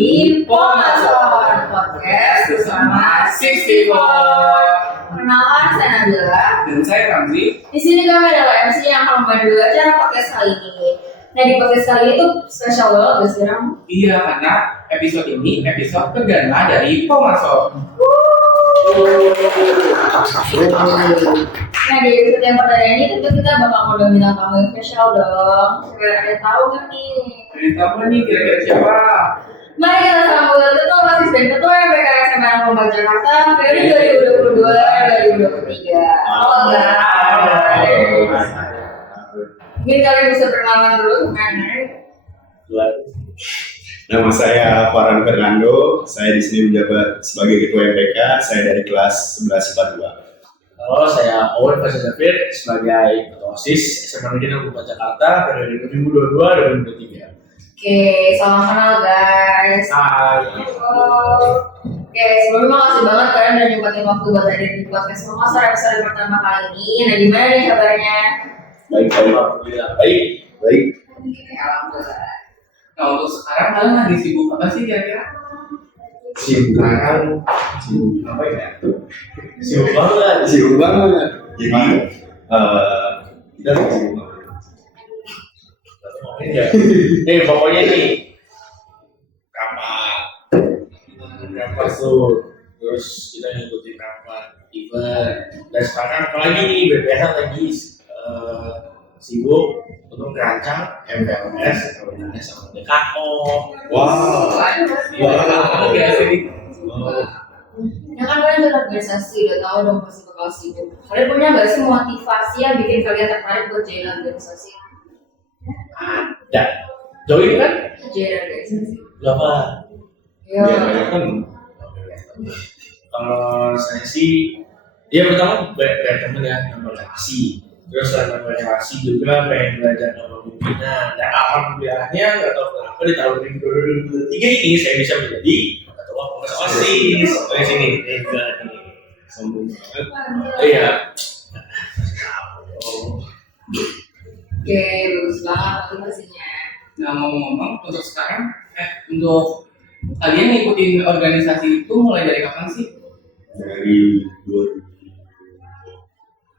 di Pomason Podcast bersama 64. Perkenalan, saya Nabila dan saya Ramzi. Di sini kami adalah MC yang akan membantu acara podcast kali ini. Nah, di podcast kali ini tuh spesial banget gak sih, Ram? Iya, karena episode ini episode perdana dari Pomason. Nah, di episode yang perdana ini tentu kita bakal ngundang bintang tamu yang spesial dong. Ada tahu nggak nih? Jadi tahu nih kira-kira siapa? Mari kita sambut Ketua Basis dan Ketua MPK SMA Nomor Jakarta periode 2022-2023. Halo guys. Mungkin kalian bisa perkenalan dulu kan? Nama saya Farhan Fernando. Saya di sini menjabat sebagai Ketua MPK. Saya dari kelas 11 IPA 2. Halo, saya Owen Faisal Zafir sebagai Ketua OSIS SMA Negeri Nomor Jakarta periode 2022-2023. Oke, salam kenal guys. Hai. Oke, sebelumnya makasih banget kalian udah nyempetin waktu buat hadir di podcast Pomason episode pertama kali ini. Nah, gimana nih kabarnya? Baik. Alhamdulillah baik. Oke, alhamdulillah. Nah, untuk sekarang kalian lagi sibuk apa sih kira-kira? Sibuk apa ya? Sibuk banget. Sibuk banget. Jadi kita sibuk banget. Pokoknya nih rapat tuh, terus kita ngikutin rapat event. Dan sekarang apalagi nih BPH lagi sibuk untuk merancang MPLS, koordinasi sama DKO. Wow. Ya kan kalian udah organisasi, udah tahu dong pasti bakal sibuk. Kalian punya nggak sih motivasi yang bikin kalian tertarik buat join organisasi? Ada. Join kan? Join organisasi. Berapa? Ya. Kalau saya sih, ya pertama banyak temen ya, nambah relasi. Terus setelah nambah relasi juga pengen belajar kepemimpinan. Dan alhamdulillahnya nggak tahu kenapa di tahun 2023 ini saya bisa menjadi ketua pengurus OSIS. Di sini, sombong banget. Iya. Oke, bagus banget motivasinya. Nah, ngomong-ngomong untuk sekarang, untuk kalian ngikutin organisasi itu mulai dari kapan sih? Dari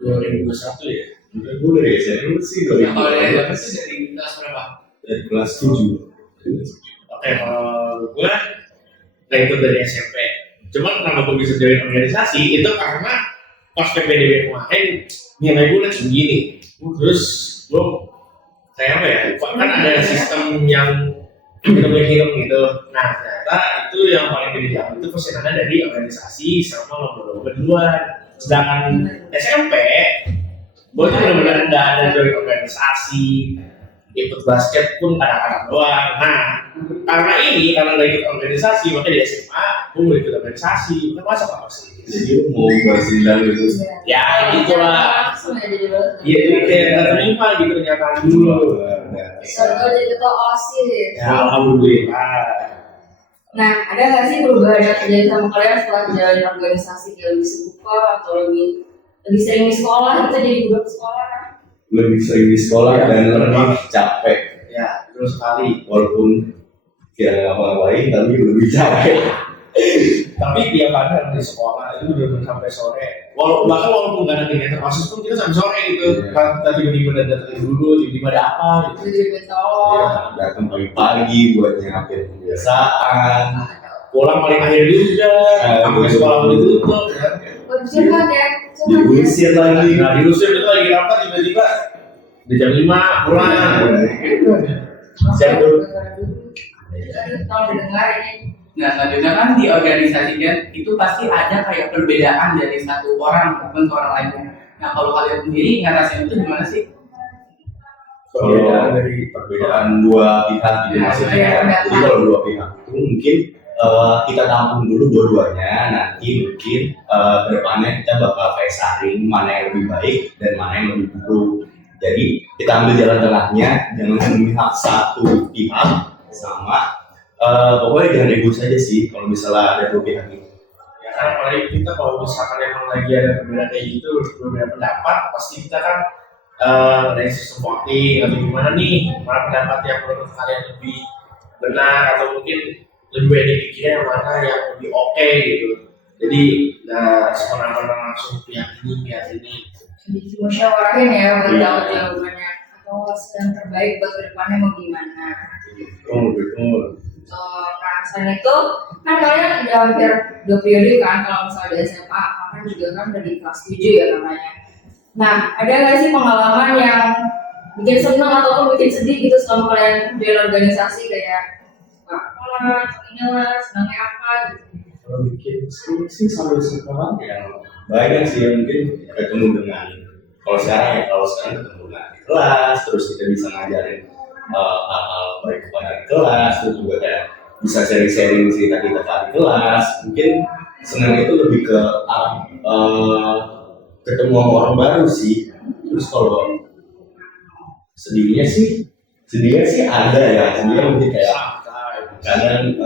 2021 ya. Gue dari SMP sih Nah, kalau dari kapan sih dari kelas berapa? dari kelas 7. Oke, kalau gue nggak ikut dari SMP. Cuman kenapa gue bisa join organisasi itu karena pas PPDB kemarin nilai gue udah segini. Terus gue kayak apa ya? Kan ada sistem yang kita boleh hitung gitu. Nah ternyata itu yang paling dijamin itu persenannya dari organisasi sama lomba-lomba di luar. Sedangkan SMP gue tuh benar-benar nggak ada join organisasi, ikut basket pun kadang-kadang doang. Nah karena nggak ikut organisasi, makanya di SMA gue mau ikut organisasi. Bukan masa apa sih? Jadi mau balas dendam gitu. Ya gitulah. Langsung ya jadi balas. Iya itu kayak nggak terima gitu kenyataan dulu. Soalnya jadi ketua OSIS. Ya alhamdulillah. Nah, ada nggak sih perubahan yang terjadi sama kalian setelah jalan organisasi? Kayak lebih sibuk kah? Atau lebih sering di sekolah? Kita jadi guru di sekolah kan? Lebih sering di sekolah dan lebih capek. Ya terus sekali. Walaupun kira ngapain tapi lebih capek. Tapi tiap hari di sekolah itu udah sampai sore. Walaupun nggak ada kegiatan OSIS pun kita sampai sore gitu. Kita tiba-tiba datang dulu, tiba-tiba ada apa gitu. Jadi betul. Datang pagi-pagi buat nyiapin kebiasaan. Pulang paling akhir juga. Sampai sekolah udah tutup. Berjam kan ya? Diusir lagi. Nah diusir itu lagi rapat tiba-tiba di jam 5 pulang. Siap dulu. Kalau dengar ini. Nah, selanjutnya kan di organisasi kan itu pasti ada kayak perbedaan dari satu orang ke orang lainnya. Nah, kalau kalian sendiri ngerasain itu gimana sih? Perbedaan dari perbedaan dua pihak gitu maksudnya. Jadi kalau dua pihak itu mungkin kita tampung dulu dua-duanya. Nanti mungkin kedepannya kita bakal kayak saring mana yang lebih baik dan mana yang lebih buruk. Jadi kita ambil jalan tengahnya, jangan memihak satu pihak sama. Pokoknya jangan egois aja sih kalau misalnya ada dua pihak gitu. Ya kan paling kita kalau misalkan emang lagi ada perbedaan kayak gitu, berbeda pendapat, pasti kita kan dari sistem voting atau gimana nih, mana pendapat yang menurut kalian lebih benar atau mungkin lebih banyak dipikirin yang mana yang lebih oke gitu. Jadi semena-mena langsung pihak ini. Jadi musyawarahin ya buat tahu jawabannya atau yang terbaik buat kedepannya mau gimana. Betul. Nah, selain itu kan kalian udah hampir 2 periode kan kalau misalnya di SMA, kan juga kan udah di kelas 7 ya namanya. Nah, ada nggak sih pengalaman yang bikin seneng ataupun bikin sedih gitu selama kalian di organisasi kayak apalah, inilah, senangnya apa gitu? Kalau bikin seru sih sampai sekarang yang banyak sih yang mungkin ketemu dengan kalau sekarang ketemu dengan di kelas, terus kita bisa ngajarin hal-hal baik kepada di kelas, terus juga kayak bisa sharing-sharing cerita kita di kelas. Mungkin senang itu lebih ke ketemu sama orang baru sih. Terus kalau sedihnya sih ada ya, sedihnya mungkin kayak kadang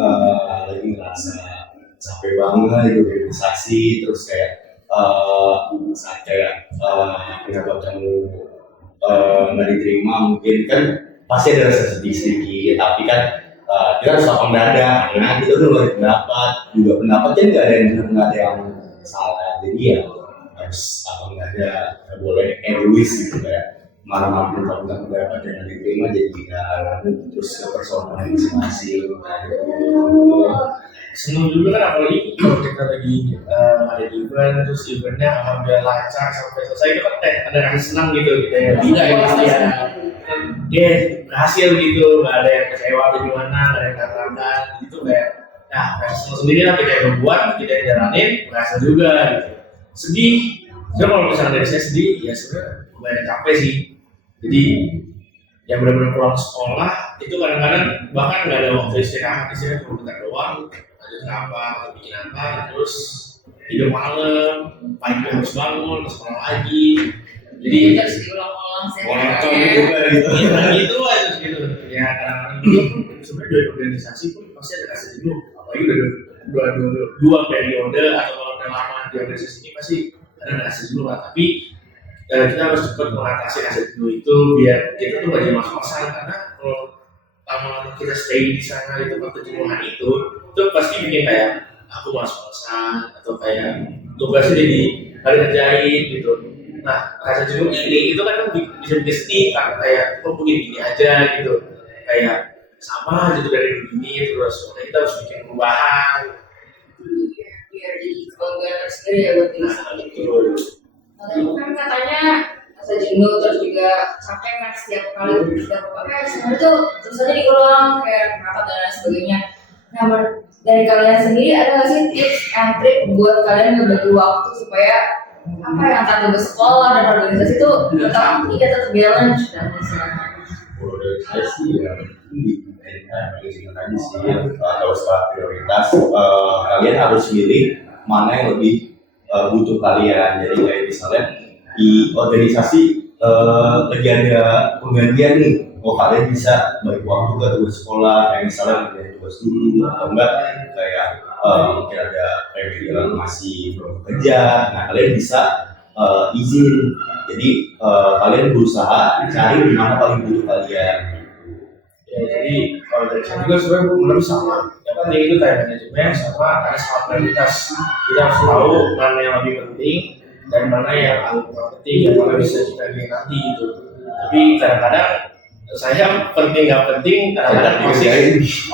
lagi ngerasa capek banget di organisasi, terus kayak saat kayak kenapa kamu nggak diterima, mungkin kan pasti ada rasa sedih sedikit, tapi kan kita harus lapang dada karena kita udah ngeluarin pendapat kan nggak ada yang salah, jadi ya harus lapang dada, nggak boleh egois gitu kayak marah-marah tentang pendapat yang diterima jadi terus ke personal masing-masing. Seneng juga kan, apalagi kalau kita lagi ada event, terus eventnya alhamdulillah lancar sampai selesai, itu kan kayak ada rasa senang gitu, kayak tidak ya dia berhasil gitu, nggak ada yang kecewa atau gimana, nggak ada yang katakan gitu, kayak rasa senang sendiri lah kita yang membuat, kita yang jalanin berhasil juga gitu. Sedih, sebenarnya kalau misalnya dari saya sedih ya sebenarnya lumayan capek sih. Jadi yang benar-benar pulang sekolah itu kadang-kadang bahkan nggak ada waktu istirahat cuma bentar doang, lanjut apa, bikin apa, terus tidur malam, pagi harus bangun, sekolah lagi. Jadi harus diulang-ulang sih. Gitu aja gitu. Ya kadang-kadang juga sebenarnya dari organisasi pun pasti ada rasa jenuh, apalagi udah dua periode atau kalau udah lama di organisasi ini pasti ada rasa jenuh lah. Tapi kita harus cepat mengatasi rasa jenuh itu biar kita tuh gak jadi mas-masan, karena kalau lama-lama kita stay di sana itu kejenuhan itu pasti bikin kayak aku mas-masan atau kayak tugasnya jadi harus kerjain gitu. Nah rasa jenuh ini itu kan bisa bikin sedih karena kayak kok begini aja gitu, kayak sama gitu dari begini terus, makanya kita harus bikin perubahan biar jadi kebanggaan tersendiri ya buat diri sendiri. Kan katanya rasa jenuh terus juga capek kan setiap kali kita pakai sebenarnya tuh terus aja diulang kayak rapat dan lain sebagainya. Nah dari kalian sendiri ada nggak sih tips and trik buat kalian ngebagi waktu supaya apa yang antara tugas sekolah dan organisasi itu tetap balance dan misalnya. Kalau dari saya sih ya manajemen aja sih, atau skala prioritas kalian harus milih mana yang lebih butuh kalian. Jadi kayak misalnya di organisasi lagi ada penggantian nih, kalian bisa bagi waktu ke tugas sekolah, kayak misalnya dari tugas dulu atau enggak kayak mungkin ada remedial masih belum kerja, nah kalian bisa izin. Jadi kalian berusaha cari di mana paling butuh kalian. Ya, jadi kalau dari saya juga sebenarnya belum sama. Yang penting itu time management sama ada skala prioritas. Kita harus tahu mana yang lebih penting dan mana yang kurang penting, yang mana bisa kita lihat nanti gitu. Tapi kadang-kadang saya penting nggak penting, kadang-kadang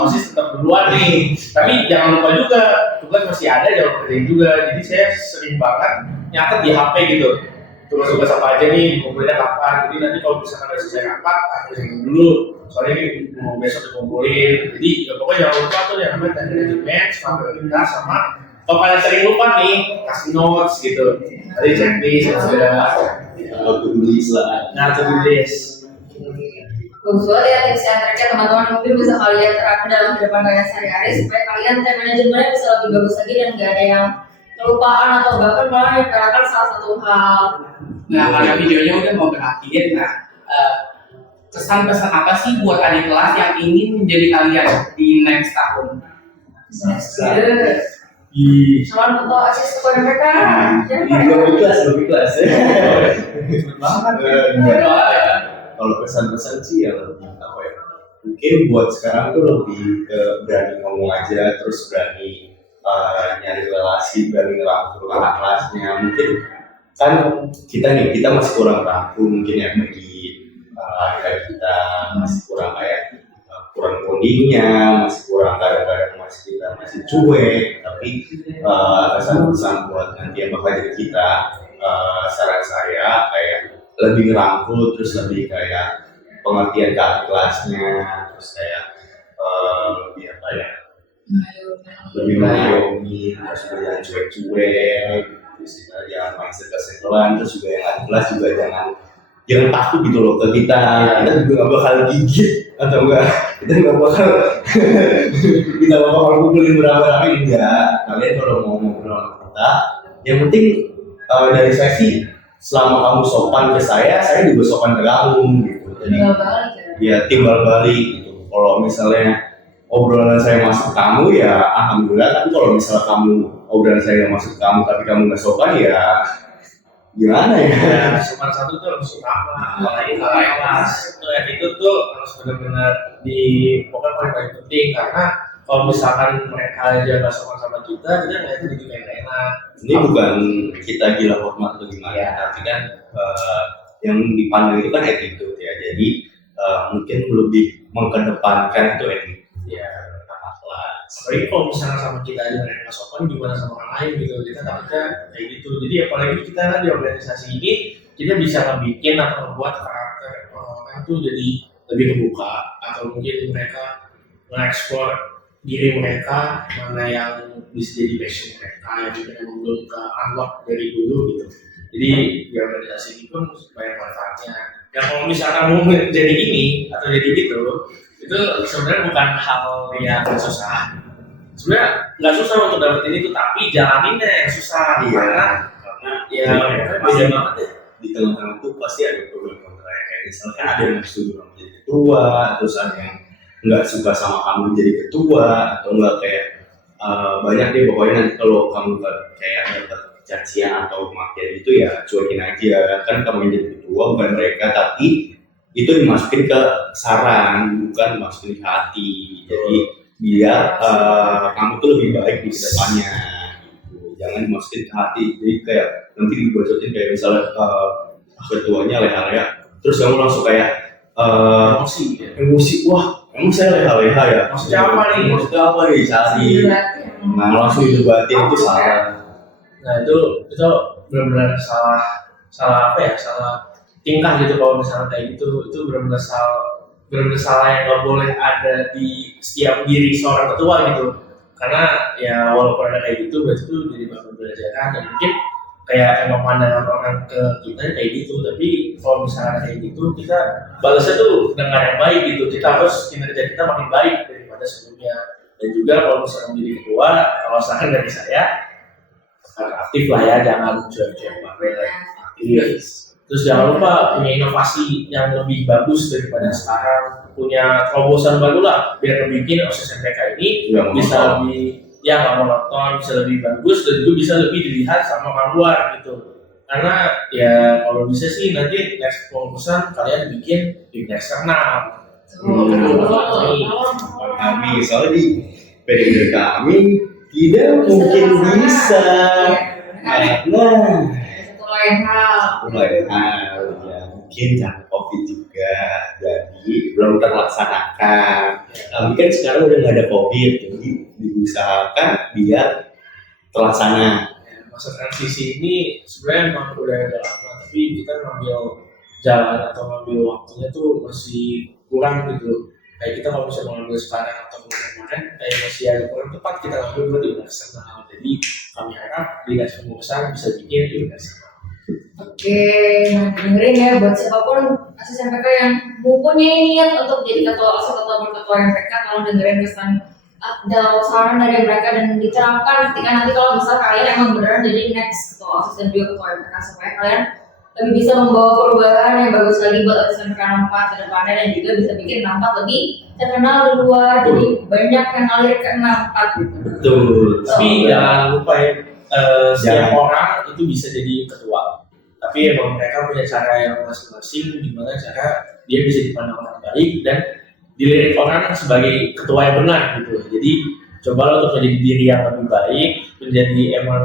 osis tetap duluan nih. Tapi jangan lupa juga tugas masih ada, jangan penting juga. Jadi saya sering banget nyatet di HP gitu. Tugas-tugas apa aja nih, kumpulnya kapan. Jadi nanti kalau misalkan ada selesai rapat, akhirnya dulu. Soalnya ini mau besok dikumpulin. Jadi ya pokoknya jangan lupa tuh yang namanya time management, sama prioritas, sama kalau kalian sering lupa nih, kasih notes gitu. Tadi checklist, sudah to-do list lah. Nah, to-do list. Bagus banget ya tips and triknya teman-teman, mungkin bisa kalian terapkan dalam kehidupan kalian sehari-hari supaya kalian time manajemennya bisa lebih bagus lagi dan nggak ada yang kelupaan atau bahkan malah dikatakan salah satu hal. Nah, karena videonya udah mau berakhir, pesan-pesan apa sih buat adik kelas yang ingin menjadi kalian di next tahun? Selamat untuk akses kepada mereka. Lebih kelas. Banget. Kalau pesan-pesan sih ya lebih apa ya? mungkin buat sekarang tuh lebih berani ngomong aja, terus berani nyari relasi, berani ngerangkul anak kelasnya. Mungkin kan kita masih kurang rangkul mungkin ya bagi kayak kita masih kurang kayak kurang codingnya, masih kurang kadang-kadang masih cuek. Tapi pesan-pesan buat nanti yang bakal jadi kita, saran saya kayak lebih ngerangkul, terus lebih kayak pengertian ke adik kelasnya, terus kayak lebih apa ya, lebih mengayomi, terus juga jangan cuek-cuek, terus juga jangan main sekal-sekalan, terus juga yang adik kelas juga jangan takut gitu loh ke kita juga nggak bakal gigit atau enggak, kita nggak bakal kita bakal pukulin berapa enggak. Kalian kalau mau ngobrol sama kita, yang penting dari saya sih, selama kamu sopan ke saya juga sopan ke kamu gitu. Jadi ya timbal balik gitu. Kalau misalnya obrolan saya masuk ke kamu ya alhamdulillah, tapi kalau misalnya obrolan saya masuk ke kamu tapi kamu nggak sopan ya gimana ya? Ya, sopan satu tuh harus utama, apalagi kakak kelas. Itu tuh harus benar-benar pokoknya paling penting, karena kalau misalkan mereka aja nggak sopan sama kita nggak itu jadi kayak enak. Ini bukan kita gila hormat atau gimana, tapi kan yang dipandang itu kan attitude ya. Jadi mungkin lebih mengedepankan itu attitude ya, kakak kelas. Apalagi kalau misalnya sama kita aja mereka nggak sopan, gimana sama orang lain gitu, kita takutnya kayak gitu. Jadi apalagi kita di organisasi ini, kita bisa ngebikin atau membuat karakter orang-orang itu jadi lebih terbuka, atau mungkin mereka mengeksplor diri mereka, mana yang bisa jadi passion mereka, yang juga belum ke unlock dari dulu gitu. Jadi di organisasi ini pun banyak manfaatnya. Ya kalau misalkan mau jadi ini atau jadi gitu, itu sebenarnya bukan hal yang susah. Sebenarnya nggak susah untuk dapetin itu, tapi jalaninnya yang susah. Karena ya beda banget ya. Di tengah-tengah itu pasti ada problem kontra, kayak misalkan ada yang setuju kamu jadi ketua, terus ada yang nggak suka sama kamu jadi ketua, atau nggak kayak banyak deh pokoknya. Nanti kalau kamu kayak dapat cacian atau makian itu ya cuekin aja, kan kamu yang jadi ketua bukan mereka, tapi itu dimasukin ke saran, bukan dimasukin ke hati. Jadi biar kamu tuh lebih baik di kedepannya gitu. Jangan dimasukin ke hati, jadi kayak nanti dibocorin kayak misalnya ketuanya leha-leha, terus kamu langsung kayak emosi, wah emang saya leha-leha ya, maksudnya apa nih cari, nah langsung didebatin, itu salah. Nah itu benar-benar salah tingkah gitu. Kalau misalnya kayak gitu, itu benar-benar salah yang nggak boleh ada di setiap diri seorang ketua gitu. Karena ya walaupun ada kayak gitu, berarti itu jadi bahan pembelajaran, dan mungkin kayak emang pandangan orang ke kita kayak gitu. Tapi kalau misalnya kayak gitu, kita balasnya tuh dengan yang baik gitu. Kita harus kinerja kita makin baik daripada sebelumnya. Dan juga kalau misalnya menjadi ketua, kalau saran dari saya, aktif lah ya, jangan cuek-cuek banget, aktif. Terus jangan lupa punya inovasi yang lebih bagus daripada sekarang, punya terobosan baru lah, biar bikin OSIS MPK ini bisa lebih, ya nggak monoton, bisa lebih bagus, dan juga bisa lebih dilihat sama orang luar gitu. Karena ya kalau bisa sih nanti next pengurusan kalian bikin di eksternal. Kami soalnya di PDD kami tidak mungkin bisa, karena lain hal ya, mungkin jangan COVID juga jadi belum terlaksanakan. Tapi kan sekarang udah nggak ada COVID, jadi diusahakan biar terlaksana. Masa transisi ini sebenarnya memang udah agak lama, tapi kita ngambil jalan atau ngambil waktunya tuh masih kurang gitu. Kayak kita kalau bisa mengambil sekarang atau kemarin kayak masih ada kurang tepat, kita ngambil buat di eksternal. Jadi kami harap di next pengurusan bisa bikin di eksternal. Oke, nah dengerin ya buat siapapun OSIS MPK yang mempunyai niat untuk jadi ketua OSIS atau ketua MPK, kalau dengerin pesan atau saran dari mereka dan diterapkan ketika nanti kalau misal kalian emang beneran jadi next ketua OSIS dan juga ketua MPK, supaya kalian lebih bisa membawa perubahan yang bagus lagi buat OSIS MPK 4 ke depannya, dan juga bisa bikin 4 lebih terkenal di luar, jadi banyak yang ngalir ke 4 gitu. Betul. Tapi jangan lupa ya, setiap orang itu bisa jadi ketua. Tapi emang mereka punya cara yang masing-masing, gimana cara dia bisa dipandang orang baik dan dilirik orang sebagai ketua yang benar gitu. Jadi cobalah untuk menjadi diri yang lebih baik, menjadi emang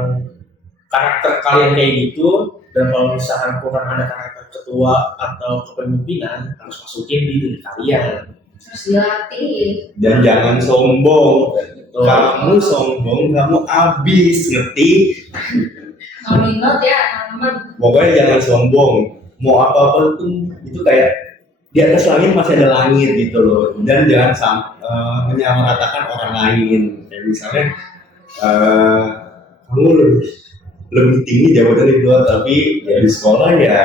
karakter kalian kayak gitu. Dan kalau misalkan kurang ada karakter ketua atau kepemimpinan, harus masukin di diri kalian. Terus dilatih. Dan jangan sombong. Betul. Kamu sombong, kamu abis, ngerti? Kalau ingat ya teman-teman. Pokoknya jangan sombong. Mau apa-apa pun itu kayak di atas langit masih ada langit gitu loh. Dan jangan menyamaratakan orang lain. Kayak misalnya kamu lebih tinggi jabatan di luar, tapi ya di sekolah ya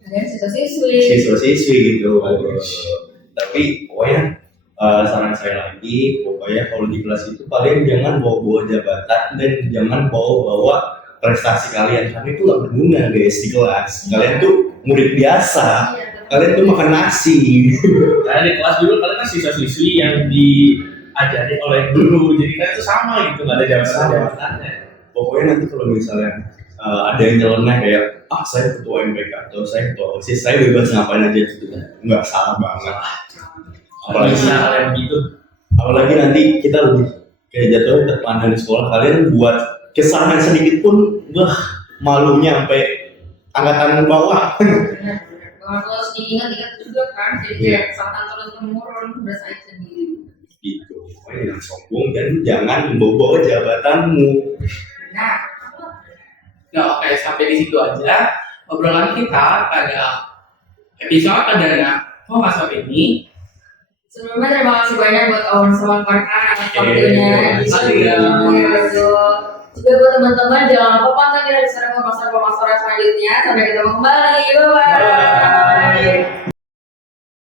Kalian siswa-siswi. siswa-siswi gitu. Tapi pokoknya saran saya lagi, pokoknya kalau di kelas itu kalian jangan bawa-bawa jabatan dan jangan bawa-bawa prestasi kalian, karena itu gak berguna guys di kelas. Kalian tuh murid biasa, Iya, betul. kalian tuh makan nasi. Karena di kelas dulu kalian kan siswa-siswi yang diajari oleh guru, jadi kan itu sama gitu, nggak ada jabatannya. Pokoknya nanti kalau misalnya ada yang nyeleneh kayak saya ketua MPK atau saya ketua OSIS, saya bebas ngapain aja gitu kan, nggak salah banget. Apalagi Apalagi kalian begitu. apalagi nanti kita lebih kayak jatuhnya terpandang di sekolah, kalian buat kesalahan sedikit pun malunya sampai angkatan bawah. Benar. Kalau harus diingat-ingat juga kan, jadi kayak kesalahan turun-temurun berasa sendiri. Gitu. Pokoknya jangan sombong dan jangan membawa jabatanmu. Nah, Nah, oke, sampai di situ aja obrolan kita pada episode perdana Mas ini. sebelumnya terima kasih banyak buat kawan-kawan atas waktunya. makasih ya. Iya, betul. Juga buat teman-teman jangan lupa pantengin Instagram pemasaran selanjutnya. Sampai ketemu kembali. Bye bye.